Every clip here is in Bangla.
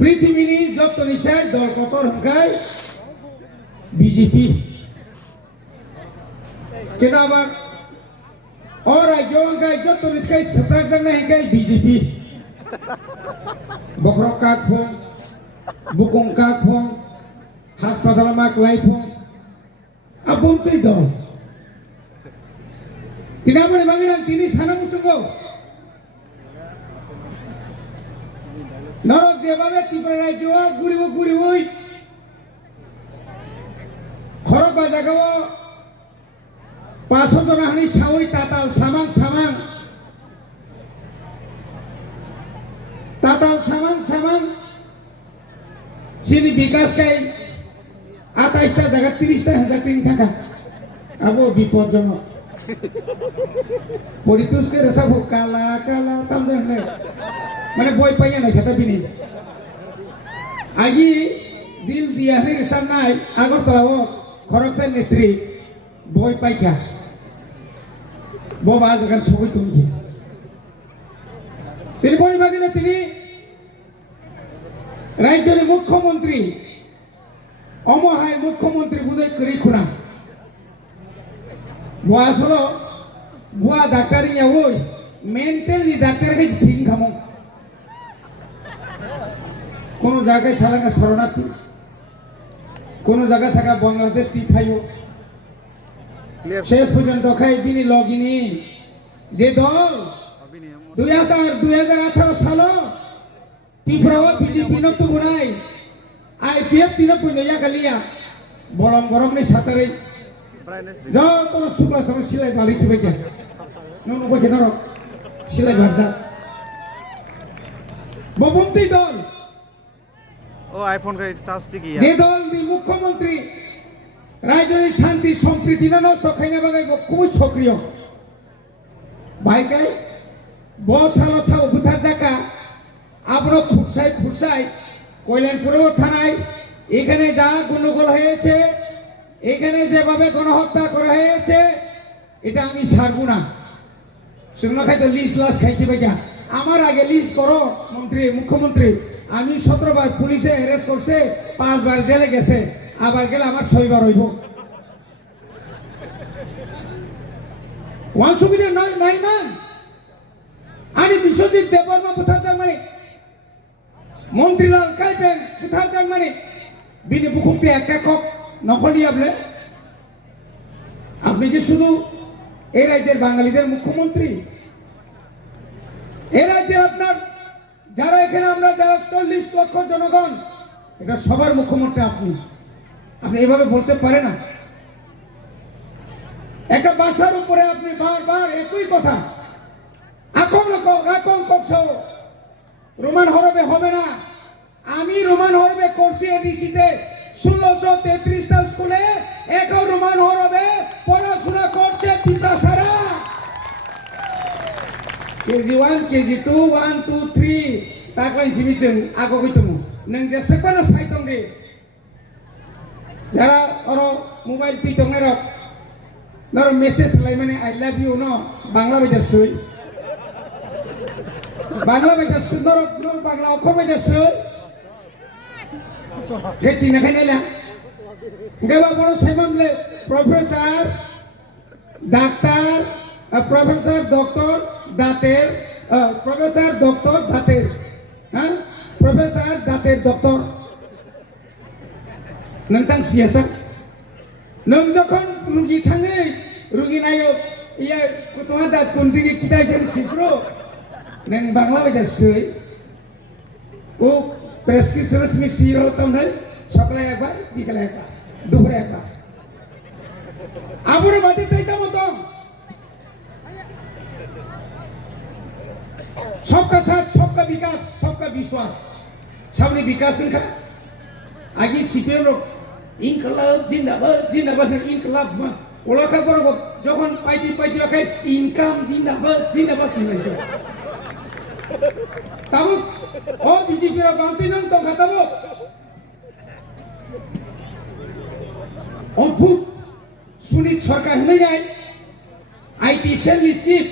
পৃথিবীনি যত নিশায় দল কত রঙ্কায় বিজেপি কেন আবার রাজ্য অঙ্কায় যত নিশায় সেপ্রাক জানা হেঁকায় বিজেপি বক্রক কাক ফং বুকং কাক ফং হাসপাতাল মাক লাই ফং আবন্তই দল তিনি আপনি বাঙালি তিনি সানা মুসুঙ্গ নরক যেভাবে ত্রিপুরা রাজ্য ঘুরিব ঘুরিবই খরক বাজাগাও 500 জন হানি সাউই তাতাল সামাং সামাং তাতাল সামাং সামাং সিনি বিকাশ কাই 28টা জায়গা 30টা হাজার তিন থাকা আবো বিপজ্জনক পরিতুষ্কে রেসাবো কালা কালা তামদের মানে বই পাইয়া না খেতা বিনি আজি দিল দিয়া নি রেসাব নাই আগরতলাও খরকসাই নেত্রী বই পাইখা বাবা যখন সবই তুমি তিনি পরিবারে তিনি রাজ্যের মুখ্যমন্ত্রী অমহায় মুখ্যমন্ত্রী বুঝাই করি খুনা বয়স হলো বুয়া ডাক্তারি ওই মেন্টালি ডাক্তার কাছে ঠিক খামো কোন জায়গায় সালাঙ্গা শরণার্থী কোন জায়গা সাকা বাংলাদেশ টিফাইও শেষ পর্যন্ত খাই বিনি লগিনি যে দল 2018 সাল ত্রিপুরা বিজেপি নত গুনাই আইপিএফ তিন পুনয়া গালিয়া বরং বরং নি সাতারে যত সুপ্লা সব সিলাই বালি খিবে কে নন বকে ধরো সিলাই ভাষা ববন্তি দল ও আইফোন কা চার্জ ঠিকই যে দল নি মুখ্যমন্ত্রী রাজ্যের শান্তি সম্প্রীতি নষ্ট খাইনা বাগাই খুব সক্রিয় ভাইকাই বসালো সাও বুথার জায়গা আপনার ফুরসাই কল্যাণপুর থানায় এখানে যা গন্ডগোল হয়েছে এখানে যেভাবে গণহত্যা করা হয়েছে এটা আমি ছাড়বো না শুকনো খাইতে লিস্ট লাস খাইতে পাইয়া আমার আগে লিস্ট করো মন্ত্রী মুখ্যমন্ত্রী আমি 17 বার পুলিশে অ্যারেস্ট করছে 5 বার জেলে গেছে আবার গেলে আমার 6 বার হইব ওয়ান সুবিধা নাই মান আমি বিশ্বজিৎ দেববর্মা কোথায় যান মানে মন্ত্রীলাল কাইপেন কোথায় যান মানে বিনি বুকুমতে একটা কক নকলি আপনি কি শুধু এই রাজ্যের বাঙালিদের মুখ্যমন্ত্রী এই রাজ্যের আপনার যারা এখানে আমরা যারা 40 লক্ষ জনগণ এটা সবার মুখ্যমন্ত্রী আপনি এভাবে বলতে পারে না একটা ভাষার উপরে আপনি বারবার একই কথা রোমান হরবে হবে না আমি রোমান হরবে করছি এডিসিতে 1633টা স্কুলে এখন রোমান হরবে পড়াশোনা করছে ত্রিপুরা সারা কেজি 1 কেজি 2 1 2 3 তাকলাইন সিমিশন আগো কইতমু নং যে সেপানো সাইতং দে যারা ওর মোবাইল তুইতং নে রক নর মেসেজ লাই মানে I love you know Bangla বাইদা সুই বাংলা বাইদা সুন্দর বাংলা অক্ষর বাইদা সুই গেছি না খাই না গেবা বড় সাইমনলে প্রফেসর ডাক্তার প্রফেসর ডক্টর দাঁতের প্রফেসর ডক্টর দাঁতের হ্যাঁ প্রফেসর দাঁতের ডক্টর নন্তাং সিয়াসা নং যখন রুগী থাঙে রুগী নাইও ইয়া তোমার দাঁত কোন দিকে কিতাইছেন শিখরো নং বাংলা বাইদা সুই ও প্রেসক্রিপশন में सी होता है সকালে একবার বিকালে একবার দুপুরে একবার আপনি বাদে তাইতা মতো सबका साथ सबका विकास सबका विश्वास सबने विकास का आगे सीपीएम लोग इनकलाब जिंदाबाद इनकलाब ওলাকা করব যখন পাইতে ওকে ইনকাম জিন্দাবাদ কিনেছে তাবো ও বিজেপির বাউতি নন তো খাতাবো অদ্ভুত সুনীত সরকার হয়ে যায় আইটি সেল চিফ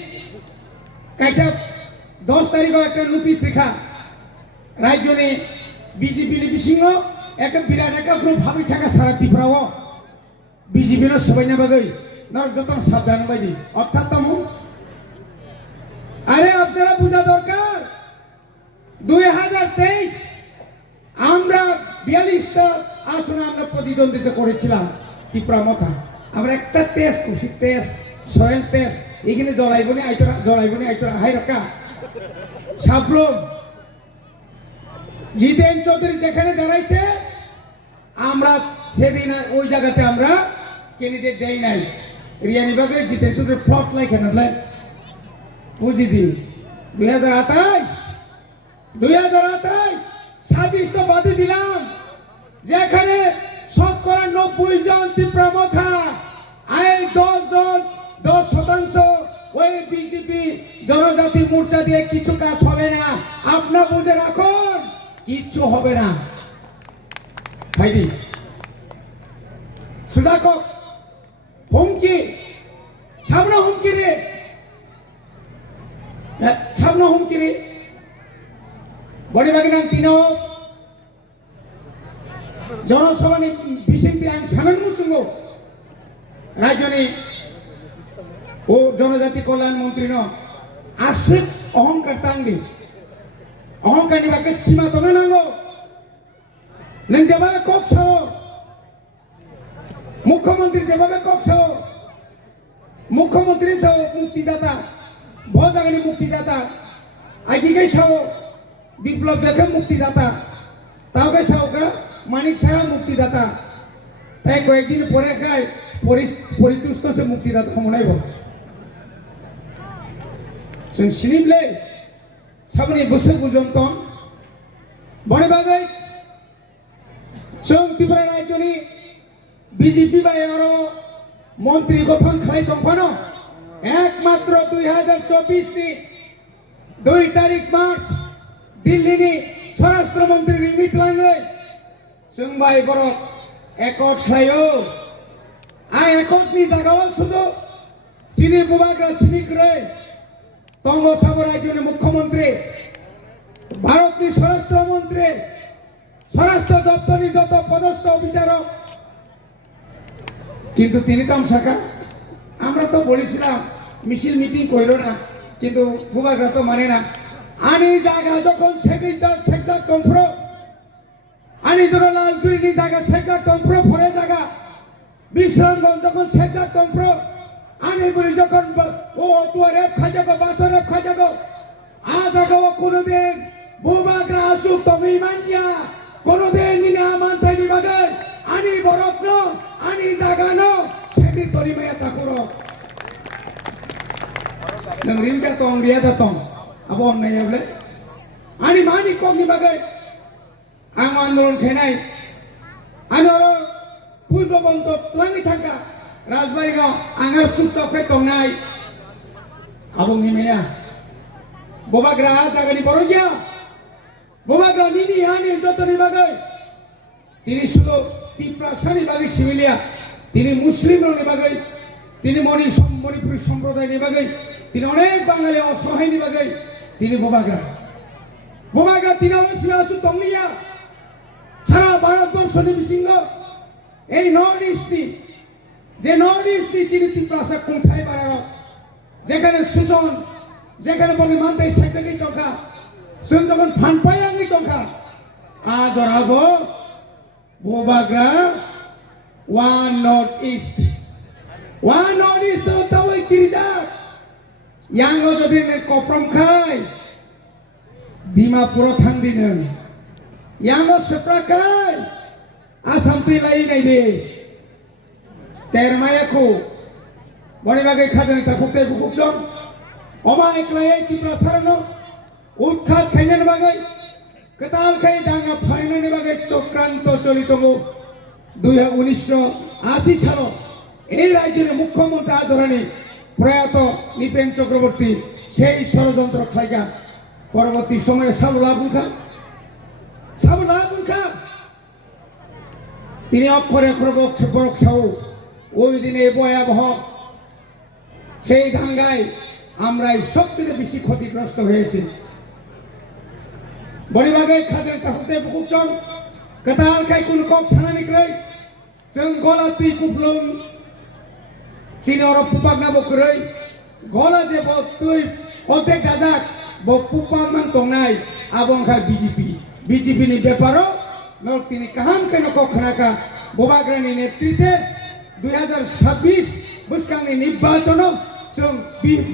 কাইসা 10 তারিখ একটা নোটিশ লেখা রাজ্য নে বিজেপি বিসিङ একটা বিরাট একটা গ্রুপ ভাবি থাকা সারা ত্রিপুরাও বিজেপির সবাই না বাগৈ নর যত সাবধান বাইদি অর্থাৎ তম আরে আপনারা বোঝা দরকার 2023 আমরা 42টা আসনে আমরা প্রতিদ্বন্দ্বিতা করেছিলাম ত্রিপুরা মথা আমরা একটা টেস্ট করছি টেস্ট সয়েল টেস্ট এখানে জলাইবনি আইতরা হাই রকা সাবলম জিতেন চৌধুরী যেখানে দাঁড়াইছে আমরা সেদিন ওই জায়গাতে আমরা ক্যান্ডিডেট দেই নাই রিয়ানি বাগে জিতেন চৌধুরী ফ্লট লাই কেন বুঝি দিন 2028 26 তো বাদে দিলাম যেখানে শতকরা 90 জন ত্রিপুরা মথা আই 10% ওই বিজেপি জনজাতি মোর্চা দিয়ে কিছু কাজ হবে না আপনার বুঝে রাখুন কিচ্ছু হবে না ভাইদি সুজাক হুমকি সামনে হুমকি রে বড়িবাগি নাম তিন জনসভানি বিশেষটি আইন সানান মুসুঙ্গ রাজনী ও জনজাতি কল্যাণ মন্ত্রী আশ্রিত অহংকার তাঙ্গি অহংকারনি বাকে সীমা তবে নাঙ্গো নং যেভাবে কক সাও মুখ্যমন্ত্রী যেভাবে কক সাও মুখ্যমন্ত্রী সাও মুক্তিদাতা ভজাগানি মুক্তিদাতা আইকিগাই সাও বিপ্লব দেখে মুক্তিদাতা তাওকে সাওকা মানিক সাহা মুক্তিদাতা তাই কয়েকদিন পরে খায় পরিতুষ্ট সে মুক্তিদাতা মনাইব जों सिनिब्ले साबनि बोसोर गुजोंतन बने बागै जों त्रिपुरा राज्यनि বিজেপি বাই আরো মন্ত্রী গঠন খাই দंफानो একমাত্র 2024 নি 2 তারিখ মার্চ দিল্লিনি স্বরাষ্ট্রমন্ত্রী রিঙ্গিত লাঙ্গে जों बाय बर एकर्ड खायो आइ एकर्डनि जागाव শুধু তিনি বুবাগ্রা সিনিক্রে তঙ্গসাগর রাজ্যের মুখ্যমন্ত্রী ভারতের স্বরাষ্ট্রমন্ত্রী স্বরাষ্ট্র দপ্তরের যত পদস্থ অফিসারক কিন্তু তিনি তামসাকা আমরা তো বলেছিলাম মিছিল মিটিং কইল না কিন্তু বুবাগ্রা তো মানে না আনি জায়গা যখন সেক্টর তন্ত্র আনি যখন লালপুরিনি জায়গা সেক্টর তন্ত্র ভরে জায়গা বিশ্রামগঞ্জ যখন সেক্টর তন্ত্র আনি বলি যখন ও তুয়া রেপ খাজাগো বাসো রেপ খাজাগো আজাগো কোনদিন বুবাগ্রা আসু তুমি মানিয়া কোনদিন নিনে আমান্তাই নিবাগে আনি বরফন আনি জাগানো সেটি তরি মায়া তাকুরো নং রিঙ্গা তং রিয়া দাতং আবো অন্যায় বলে আনি মানি কম নিবাগে আং আন্দোলন খেনাই আনোরো পুষ্পবন্ত লাঙ্গি থাকা রাজবাড়িগাঁও আঙার সুচকে দंनाय আবংনি মেয়া বুবাগ্রা জাগানি বড়গিয়া বুবাগ্রা নিনি আনি যতনি বাগে তিনি শুধু ত্রিপুরাসানি বাগে সিভিলিয়া তিনি মুসলিম বাগে তিনি মণিপুরী সম্প্রদায় বাগে তিনি অনেক বাঙালি অসহায় বাগে তিনি বুবাগ্রা তিনি অবশ্যই আসু দंनिया সারা ভারতবর্ষ বিসিঙ্গ এই নর্থ ইস্টনি যে নর্থ ইস্টনি চিনি ত্রিপুরা কোথায় বাড়ার যেখানে সুজন যেখানে বলি মানতাই সেখানেই টকা जों যখন ফান্ড পাই আমি টকা আজ ওরাবো বুবাগ্রা ওয়ান নর্থ ইস্ট তাওই কিরিজা ইয়াঙ্গো যদি কপ্রম খাই ডিমাপুর থাংদিন ইয়াঙ্গো সেপ্রা খাই আসাম তৈলাই নাই দে তেরমায়াকু বড়িবাগে খাজানি তাকুকে বুকুকজন অমা একলাই ত্রিপুরা সারানো উৎখাত খাইনের বাগে কেতাল খাই ডাঙ্গা ফাইনের বাগে চক্রান্ত চলিত 1980 সাল এই রাজ্যের মুখ্যমন্ত্রী আদরণী প্রয়াত নিপেন চক্রবর্তী সেই ষড়যন্ত্র খাইগা পরবর্তী সময়ে সাবুল খা তিনি অক্ষরে বরক সাউ ওই দিনে ভয়াবহ সেই দাঙ্গায় আমরাই সবচেয়ে বেশি ক্ষতিগ্রস্ত হয়েছি boni bagai kajen kahute bukuk song katal kai kun kok sana nikrai जों गला tui kuplung chini oro pupak na bokurai gola je bo tui otek dajak bo pupak man tongnai abong kha BJP ni beparo nok tini kaham keno kok khanaka bobagrani netritwe 2026 buskangni nirbachono जों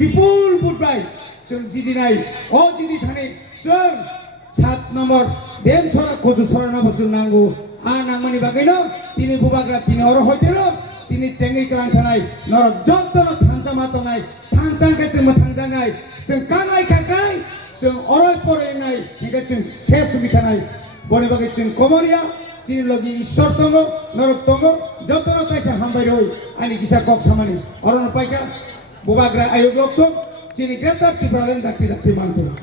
বিপুল বুটবাই जों জিদিনাই ও জিদি থানে जों 7 নম্বর দেম সরা কজু সরা বসু নাঙ্গু আ নাংমানি বাগাইনো তিনি বুবাগ্রা তিনি হর হইতেনো তিনি চেঙ্গি কালাং থানাই নর যতন থানসা মাতনাই থানসাং কাছে মথাংজাঙ্গাই जों কাঙ্গাই কাকাই जों অরয় পরে নাই নিকে जों শেষ সুবিধানাই বনে বাগে जों কমরিয়া তিনি লগি ঈশ্বর দङ নরক দङ যতন তাইছে হামবাই রই আনি কিসা কক সামানি অরণ পাইকা Bubagra ayog loktok, sini kereta tibralan dakti mantul.